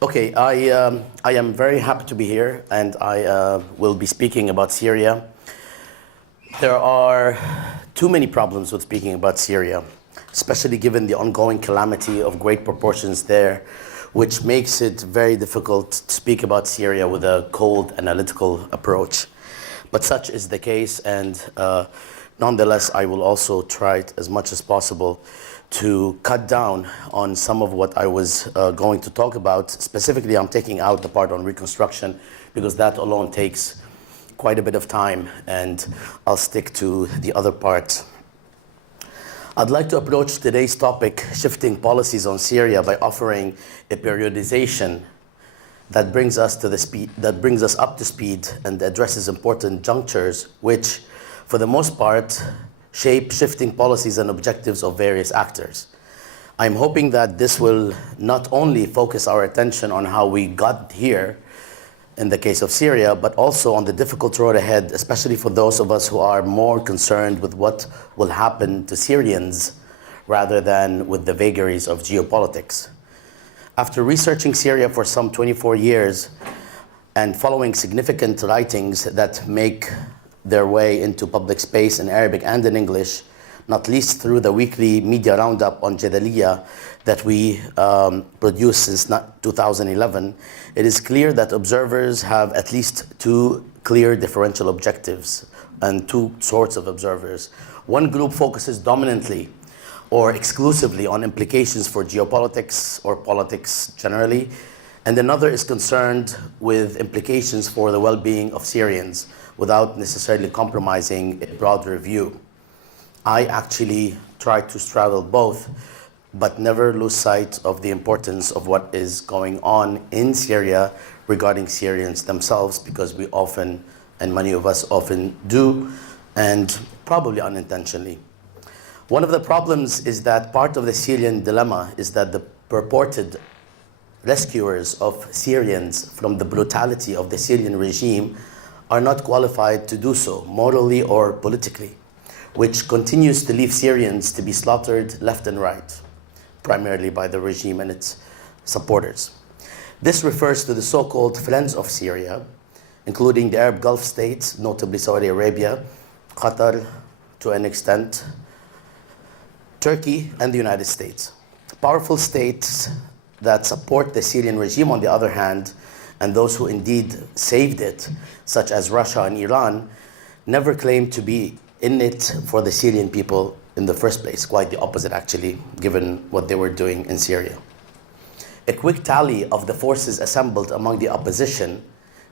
Okay, I am very happy to be here, and I will be speaking about Syria. There are too many problems with speaking about Syria, especially given the ongoing calamity of great proportions there, which makes it very difficult to speak about Syria with a cold, analytical approach. But such is the case, and nonetheless, I will also try as much as possible to cut down on some of what I was going to talk about. Specifically, I'm taking out the part on Reconstruction because that alone takes quite a bit of time, and I'll stick to the other parts. I'd like to approach today's topic, shifting policies on Syria, by offering a periodization that brings us up to speed and addresses important junctures, which, for the most part, shape shifting policies and objectives of various actors. I'm hoping that this will not only focus our attention on how we got here in the case of Syria, but also on the difficult road ahead, especially for those of us who are more concerned with what will happen to Syrians rather than with the vagaries of geopolitics. After researching Syria for some 24 years and following significant writings that make their way into public space in Arabic and in English, not least through the weekly media roundup on Jadaliyya that we produced since 2011, it is clear that observers have at least two clear differential objectives and two sorts of observers. One group focuses dominantly or exclusively on implications for geopolitics or politics generally, and another is concerned with implications for the well-being of Syrians without necessarily compromising a broader view. I actually try to straddle both, but never lose sight of the importance of what is going on in Syria regarding Syrians themselves, because we often, and many of us often do, and probably unintentionally. One of the problems is that part of the Syrian dilemma is that the purported rescuers of Syrians from the brutality of the Syrian regime are not qualified to do so, morally or politically, which continues to leave Syrians to be slaughtered left and right, primarily by the regime and its supporters. This refers to the so-called friends of Syria, including the Arab Gulf states, notably Saudi Arabia, Qatar to an extent, Turkey, and the United States. Powerful states that support the Syrian regime, on the other hand, and those who indeed saved it, such as Russia and Iran, never claimed to be in it for the Syrian people in the first place. Quite the opposite, actually, given what they were doing in Syria. A quick tally of the forces assembled among the opposition,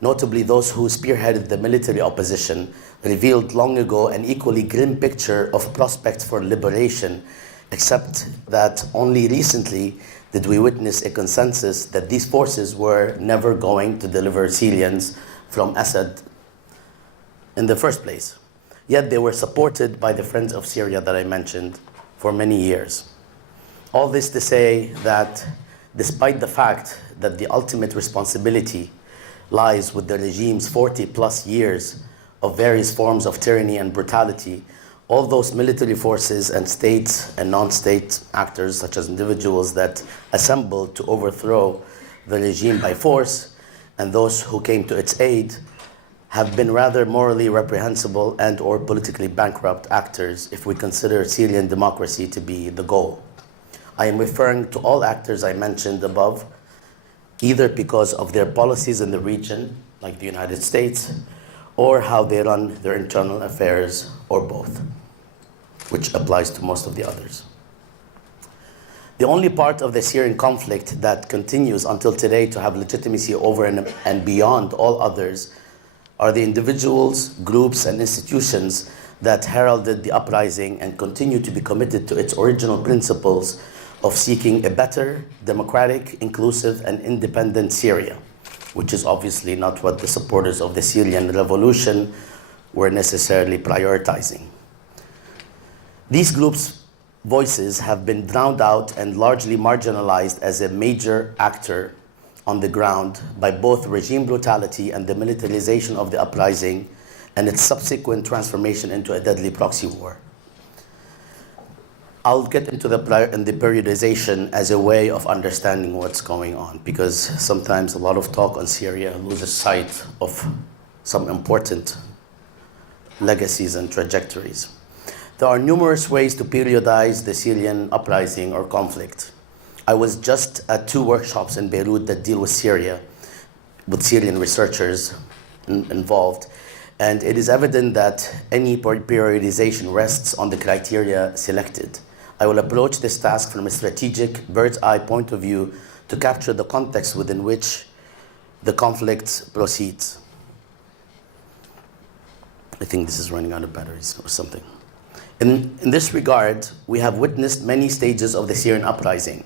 notably those who spearheaded the military opposition, revealed long ago an equally grim picture of prospects for liberation, except that only recently did we witness a consensus that these forces were never going to deliver Syrians from Assad in the first place. Yet they were supported by the Friends of Syria that I mentioned for many years. All this to say that despite the fact that the ultimate responsibility lies with the regime's 40+ years of various forms of tyranny and brutality, all those military forces and states and non-state actors, such as individuals that assembled to overthrow the regime by force, and those who came to its aid, have been rather morally reprehensible and or politically bankrupt actors if we consider Syrian democracy to be the goal. I am referring to all actors I mentioned above, either because of their policies in the region, like the United States, or how they run their internal affairs, or both, which applies to most of the others. The only part of the Syrian conflict that continues until today to have legitimacy over and beyond all others are the individuals, groups, and institutions that heralded the uprising and continue to be committed to its original principles of seeking a better, democratic, inclusive, and independent Syria. which is obviously not what the supporters of the Syrian revolution were necessarily prioritizing. These groups' voices have been drowned out and largely marginalized as a major actor on the ground by both regime brutality and the militarization of the uprising and its subsequent transformation into a deadly proxy war. I'll get into the periodization as a way of understanding what's going on, because sometimes a lot of talk on Syria loses sight of some important legacies and trajectories. There are numerous ways to periodize the Syrian uprising or conflict. I was just at 2 workshops in Beirut that deal with Syria, with Syrian researchers involved, and it is evident that any periodization rests on the criteria selected. I will approach this task from a strategic bird's-eye point of view to capture the context within which the conflict proceeds. I think this is running out of batteries or something. In this regard, we have witnessed many stages of the Syrian uprising.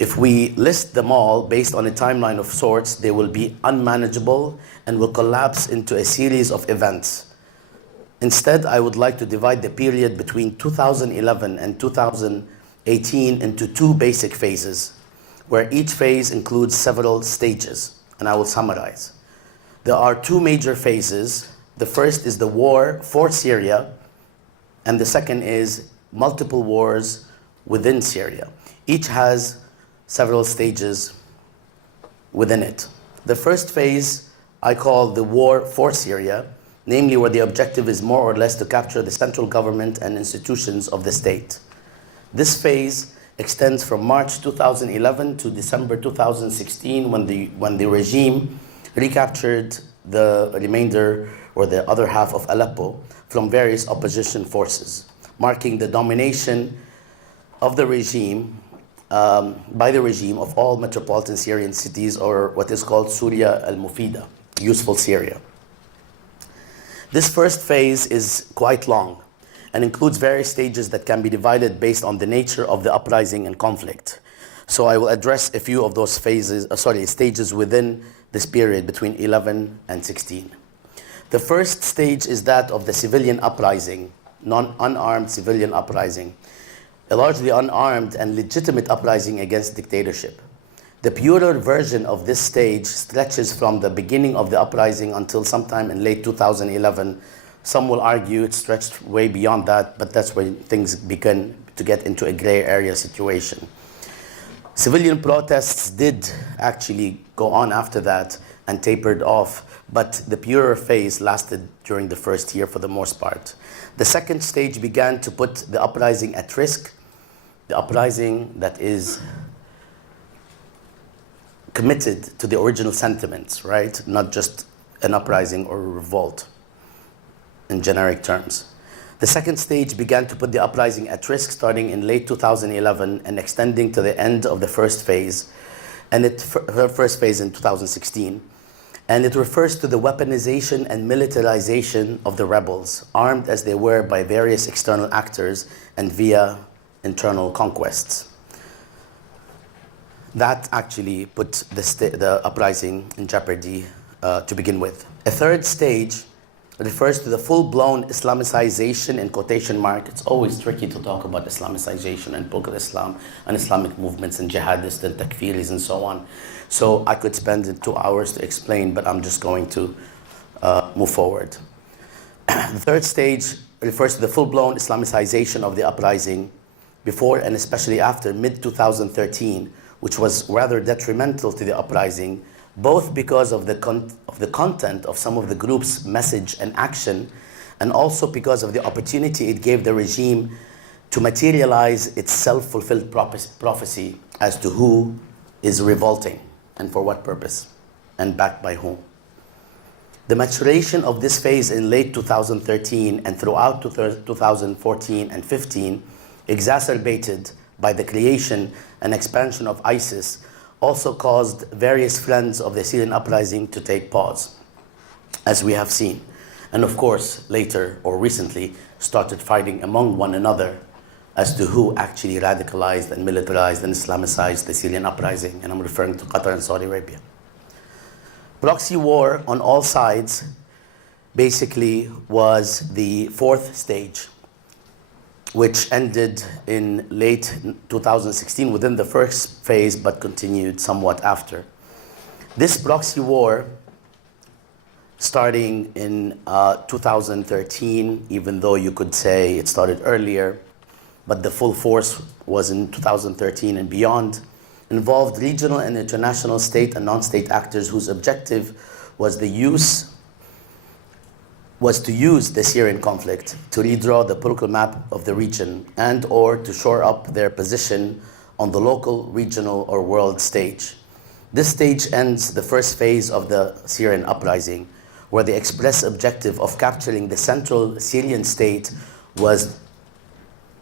If we list them all based on a timeline of sorts, they will be unmanageable and will collapse into a series of events. Instead, I would like to divide the period between 2011 and 2018 into 2 basic phases, where each phase includes several stages, and I will summarize. There are 2 major phases. The first is the war for Syria, and the second is multiple wars within Syria. Each has several stages within it. The first phase I call the war for Syria, namely where the objective is more or less to capture the central government and institutions of the state. This phase extends from March 2011 to December 2016 when the regime recaptured the remainder or the other half of Aleppo from various opposition forces, marking the domination of the regime by the regime of all metropolitan Syrian cities, or what is called Syria al-Mufida, useful Syria. This first phase is quite long and includes various stages that can be divided based on the nature of the uprising and conflict. So I will address a few of those stages within this period between 11 and 16. The first stage is that of the civilian uprising, unarmed civilian uprising, a largely unarmed and legitimate uprising against dictatorship. The purer version of this stage stretches from the beginning of the uprising until sometime in late 2011. Some will argue it stretched way beyond that, but that's when things begin to get into a gray area situation. Civilian protests did actually go on after that and tapered off, but the purer phase lasted during the first year for the most part. The second stage began to put the uprising at risk, the uprising that is committed to the original sentiments, right? Not just an uprising or a revolt in generic terms. The second stage began to put the uprising at risk starting in late 2011 and extending to the end of the first phase, and first phase in 2016. And it refers to the weaponization and militarization of the rebels, armed as they were by various external actors and via internal conquests. That actually put the uprising in jeopardy to begin with. A third stage refers to the full-blown Islamicization in quotation mark. It's always tricky to talk about Islamicization and political Islam and Islamic movements and jihadists and takfiris and so on. So I could spend 2 hours to explain, but I'm just going to move forward. The third stage refers to the full-blown Islamicization of the uprising before and especially after mid-2013, which was rather detrimental to the uprising, both because of the content of some of the group's message and action, and also because of the opportunity it gave the regime to materialize its self-fulfilled prophecy as to who is revolting and for what purpose and backed by whom. The maturation of this phase in late 2013 and throughout 2014 and 15, exacerbated by the creation and expansion of ISIS, also caused various friends of the Syrian uprising to take pause, as we have seen. And of course, later or recently, started fighting among one another as to who actually radicalized and militarized and Islamicized the Syrian uprising. And I'm referring to Qatar and Saudi Arabia. Proxy war on all sides basically was the fourth stage, which ended in late 2016 within the first phase, but continued somewhat after. This proxy war, starting in 2013, even though you could say it started earlier, but the full force was in 2013 and beyond, involved regional and international state and non-state actors whose objective was to use the Syrian conflict to redraw the political map of the region and or to shore up their position on the local, regional, or world stage. This stage ends the first phase of the Syrian uprising, where the express objective of capturing the central Syrian state was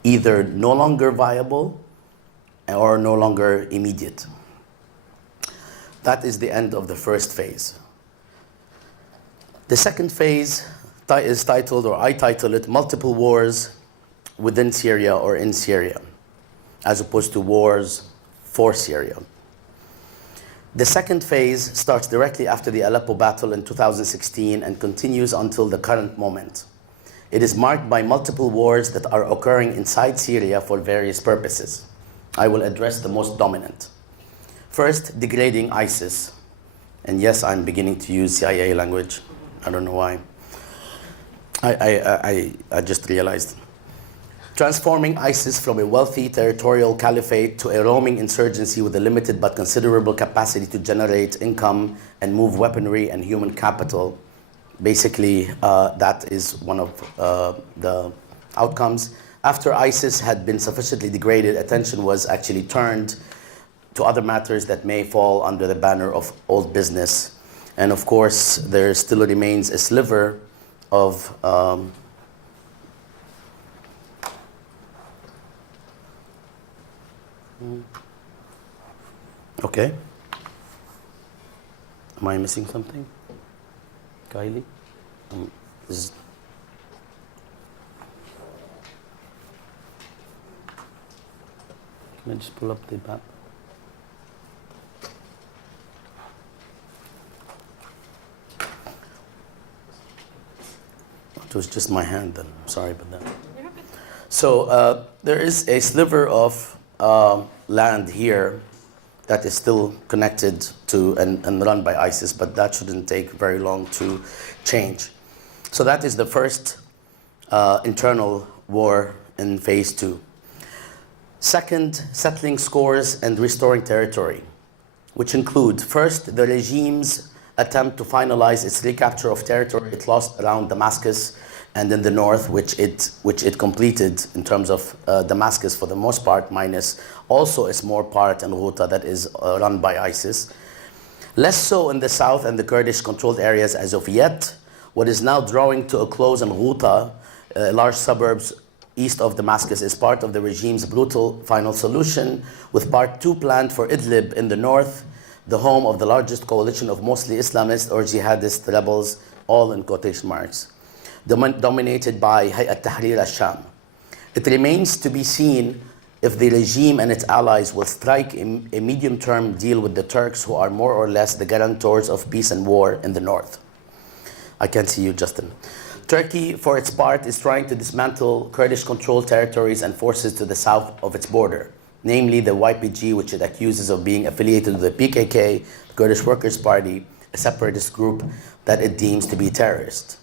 either no longer viable or no longer immediate. That is the end of the first phase. The second phase is titled, or I title it, Multiple Wars Within Syria or in Syria, as opposed to Wars for Syria. The second phase starts directly after the Aleppo battle in 2016 and continues until the current moment. It is marked by multiple wars that are occurring inside Syria for various purposes. I will address the most dominant. First, degrading ISIS. And yes, I'm beginning to use CIA language. I don't know why. I just realized. Transforming ISIS from a wealthy territorial caliphate to a roaming insurgency with a limited but considerable capacity to generate income and move weaponry and human capital. Basically, that is one of the outcomes. After ISIS had been sufficiently degraded, attention was actually turned to other matters that may fall under the banner of old business. And of course, there still remains a sliver of okay. Am I missing something? Kylie? Can I just pull up the map? It was just my hand then. Sorry about that. So there is a sliver of land here that is still connected to and run by ISIS, but that shouldn't take very long to change. So that is the first internal war in phase 2. Second, settling scores and restoring territory, which include, first, the regime's attempt to finalize its recapture of territory it lost around Damascus and in the north, which it completed in terms of Damascus for the most part, minus also a small part in Ghouta that is run by ISIS. Less so in the south and the Kurdish-controlled areas as of yet. What is now drawing to a close in Ghouta, large suburbs east of Damascus, is part of the regime's brutal final solution, with part 2 planned for Idlib in the north, the home of the largest coalition of mostly Islamist or jihadist rebels, all in quotation marks, dominated by Hayat Tahrir al-Sham. It remains to be seen if the regime and its allies will strike a medium-term deal with the Turks, who are more or less the guarantors of peace and war in the north. I can't see you, Justin. Turkey, for its part, is trying to dismantle Kurdish-controlled territories and forces to the south of its border, namely the YPG, which it accuses of being affiliated with the PKK, the Kurdish Workers' Party, a separatist group that it deems to be terrorist.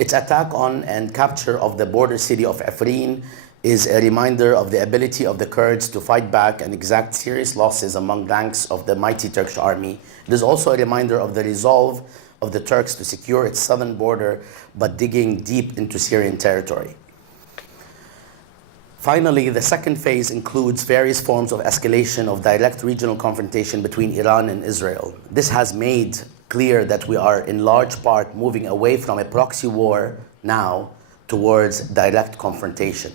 Its attack on and capture of the border city of Afrin is a reminder of the ability of the Kurds to fight back and exact serious losses among ranks of the mighty Turkish army. It is also a reminder of the resolve of the Turks to secure its southern border, but digging deep into Syrian territory. Finally, the second phase includes various forms of escalation of direct regional confrontation between Iran and Israel. This has made clear that we are in large part moving away from a proxy war now towards direct confrontation.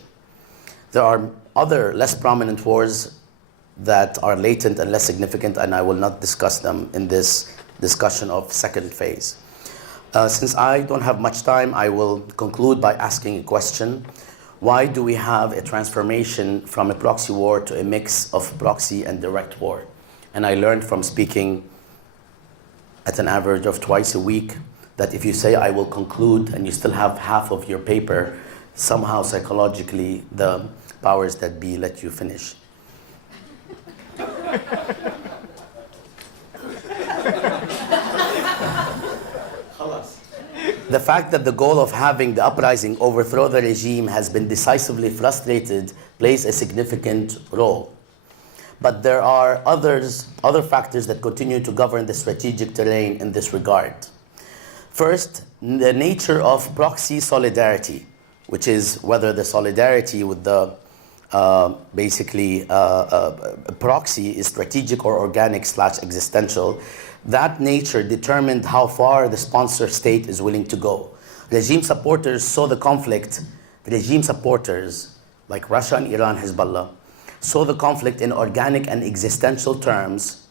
There are other less prominent wars that are latent and less significant, and I will not discuss them in this discussion of second phase. Since I don't have much time, I will conclude by asking a question. Why do we have a transformation from a proxy war to a mix of proxy and direct war? And I learned from speaking at an average of twice a week, that if you say, I will conclude, and you still have half of your paper, somehow psychologically the powers that be let you finish. The fact that the goal of having the uprising overthrow the regime has been decisively frustrated plays a significant role. But there are other factors that continue to govern the strategic terrain in this regard. First, the nature of proxy solidarity, which is whether the solidarity with the proxy is strategic or organic / existential. That nature determined how far the sponsor state is willing to go. Regime supporters saw the conflict, regime supporters like Russia and Iran, Hezbollah, saw the conflict in organic and existential terms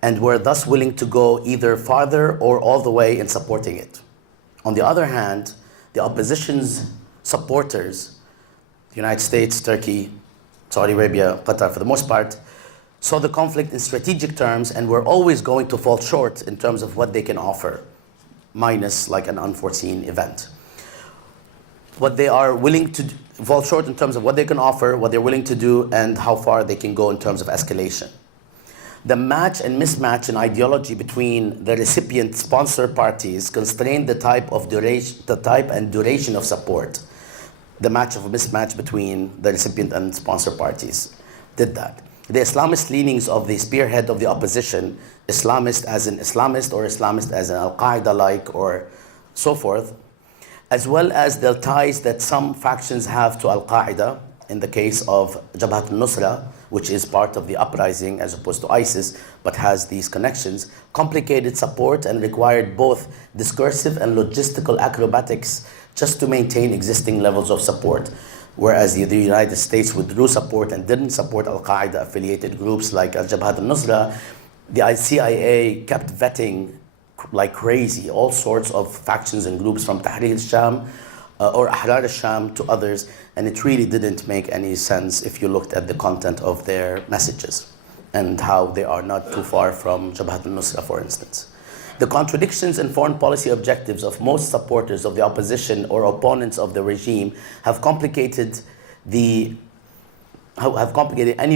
and were thus willing to go either farther or all the way in supporting it. On the other hand, the opposition's supporters, the United States, Turkey, Saudi Arabia, Qatar for the most part, saw the conflict in strategic terms and were always going to fall short in terms of what they can offer, minus like an unforeseen event. What they are willing to fall short in terms of what they can offer, what they're willing to do, and how far they can go in terms of escalation. The match and mismatch in ideology between the recipient sponsor parties constrained the type and duration of support. The mismatch between the recipient and sponsor parties did that. The Islamist leanings of the spearhead of the opposition, Islamist as in Islamist or Islamist as in Al-Qaeda-like or so forth, as well as the ties that some factions have to Al-Qaeda, in the case of Jabhat al-Nusra, which is part of the uprising as opposed to ISIS, but has these connections, complicated support and required both discursive and logistical acrobatics just to maintain existing levels of support. Whereas the United States withdrew support and didn't support Al-Qaeda affiliated groups like Jabhat al-Nusra, the CIA kept vetting like crazy all sorts of factions and groups from Tahrir al-Sham or Ahrar al-Sham to others, and it really didn't make any sense if you looked at the content of their messages and how they are not too far from Jabhat al-Nusra, for instance. The contradictions in foreign policy objectives of most supporters of the opposition or opponents of the regime have complicated any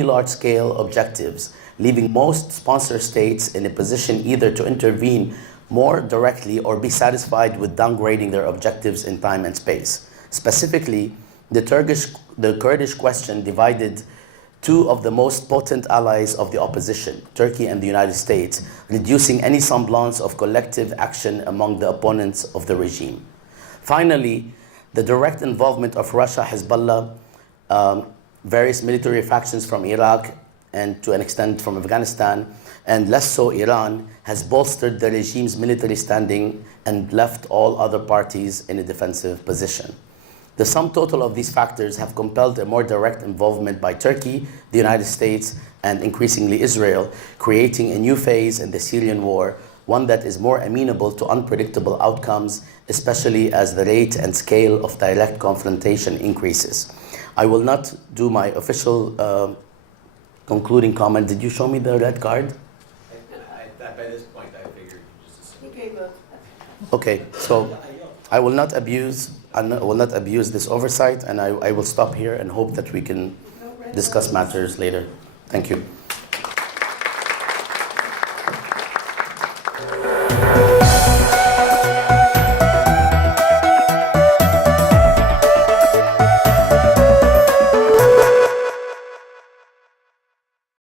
large-scale objectives, leaving most sponsor states in a position either to intervene more directly or be satisfied with downgrading their objectives in time and space. Specifically, the Kurdish question divided two of the most potent allies of the opposition, Turkey and the United States, reducing any semblance of collective action among the opponents of the regime. Finally, the direct involvement of Russia, Hezbollah, various military factions from Iraq, and to an extent from Afghanistan, and less so Iran, has bolstered the regime's military standing and left all other parties in a defensive position. The sum total of these factors have compelled a more direct involvement by Turkey, the United States, and increasingly Israel, creating a new phase in the Syrian war, one that is more amenable to unpredictable outcomes, especially as the rate and scale of direct confrontation increases. I will not do my official concluding comment. Did you show me the red card? By this point, I figured you just assumed. Okay, but Okay, so I will not abuse this oversight, and I will stop here and hope that we can discuss matters later. Thank you.